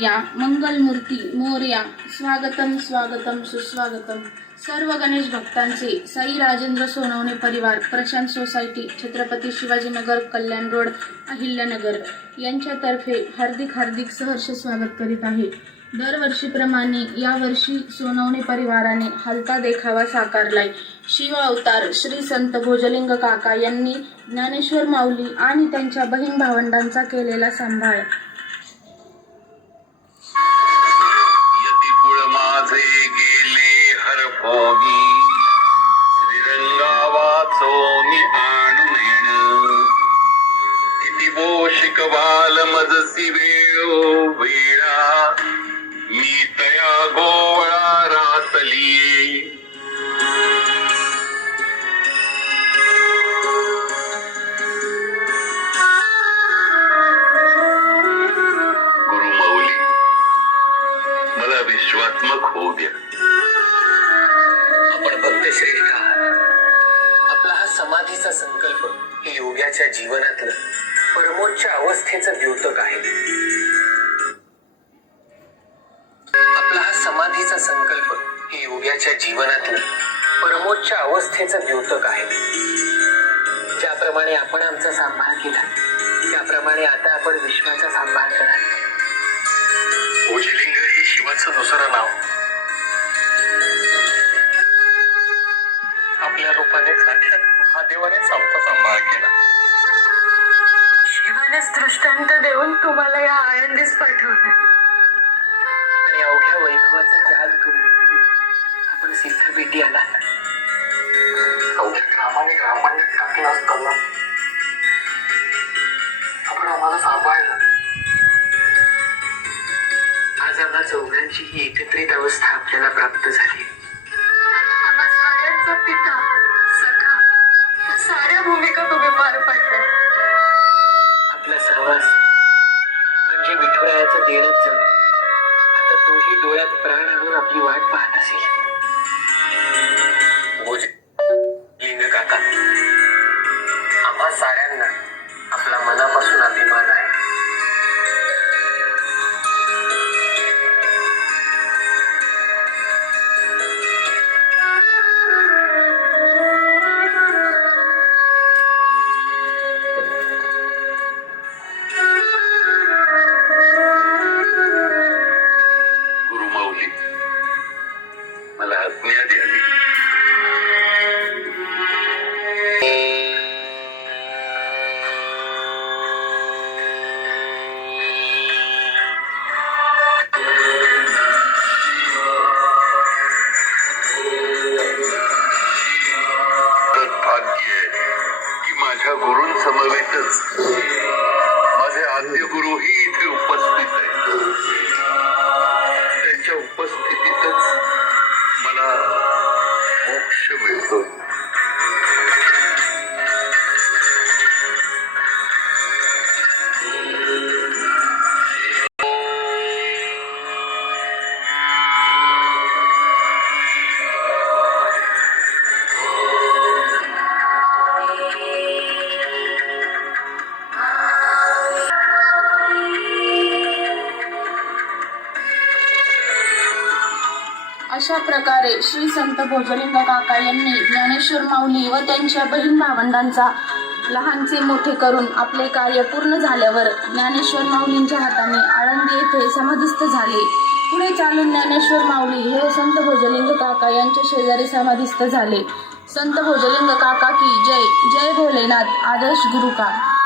या मंगलमूर्ती मोरया. स्वागतम स्वागतम सुस्वागतम. सर्व गणेश भक्तांचे साई राजेंद्र सोनवणे परिवार, प्रशांत सोसायटी, छत्रपती शिवाजीनगर, कल्याण रोड, अहिल्यानगर यांच्यातर्फे हार्दिक सहर्ष स्वागत करीत आहे. दरवर्षीप्रमाणे यावर्षी सोनवणे परिवाराने हलता देखावा साकारलाय. शिव अवतार श्री संत भोजलिंग काका यांनी ज्ञानेश्वर माऊली आणि त्यांच्या बहीण भावंडांचा केलेला सांभाळ. माझे गेले हरपोगी श्रीरंगा वाचोनी आणून किती बोशिक बाल मजसी वेळो वेळा मी तया गोवळा रातली. गुरु माऊली मला विश्वात्मक होऊ द्या. आपण भक्त श्रेष्ठ आहात. आपला हा समाधीचा संकल्प हे योग्याच्या जीवनातलं परमोच्च अवस्थेचं द्योतक आहे. आपला हा समाधीचा संकल्प हे योग्याच्या जीवनातलं परमोच्च अवस्थेचं द्योतक आहे. ज्याप्रमाणे आपण आमचा सांभाळ केला त्याप्रमाणे आता आपण विश्वाचा सांभाळ करा. भोजलिंग हे शिवाचं दुसरं नाव. आपल्या रूपाने साक्षात महादेवानेच आमचा सांभाळ केला. शिवानेच दृष्टांत देऊन तुम्हाला या आळंदीस पाठवले आणि अवघ्या वैभवाचा त्याग करून आपण सिद्धपेटी आला. अवघ्या ग्रामाने ग्रामांनी टाकलं असताना आपण आम्हाला सांभाळलं. आज आम्हा चौघांची ही एकत्रित अवस्था आपल्याला प्राप्त झाली. आम्हा साऱ्यांचा पिता सखा या साऱ्या भूमिका तुम्ही पार पाडल्या. आपला सहवास म्हणजे विठुरायाचं देणंच जणू. आता तोही डोळ्यात प्राण आणून आपली वाट पाहत असेल. भोजलिंग काका, आम्हा साऱ्यांना आपला मनापासून अभिमान आहे. गुरु माऊली मला आज्ञा द्यावी. भाग्य आहे की माझ्या गुरूंसमवेतच माझे आद्य गुरुही इथे उपस्थित आहेत. त्यांच्या उपस्थितीतच मला मोक्ष मिळतो. अशा प्रकारे श्री संत भोजलिंग काका यांनी ज्ञानेश्वर माऊली व त्यांच्या बहीण भावंडांचा लहानचे मोठे करून आपले कार्य पूर्ण झाल्यावर ज्ञानेश्वर माऊलींच्या हाताने आळंदी येथे समाधिस्थ झाले. पुढे चालून ज्ञानेश्वर माऊली हे संत भोजलिंग काका यांच्या शेजारी समाधिस्थ झाले. संत भोजलिंग काका की जय. जय भोलेनाथ. आदर्श गुरु का.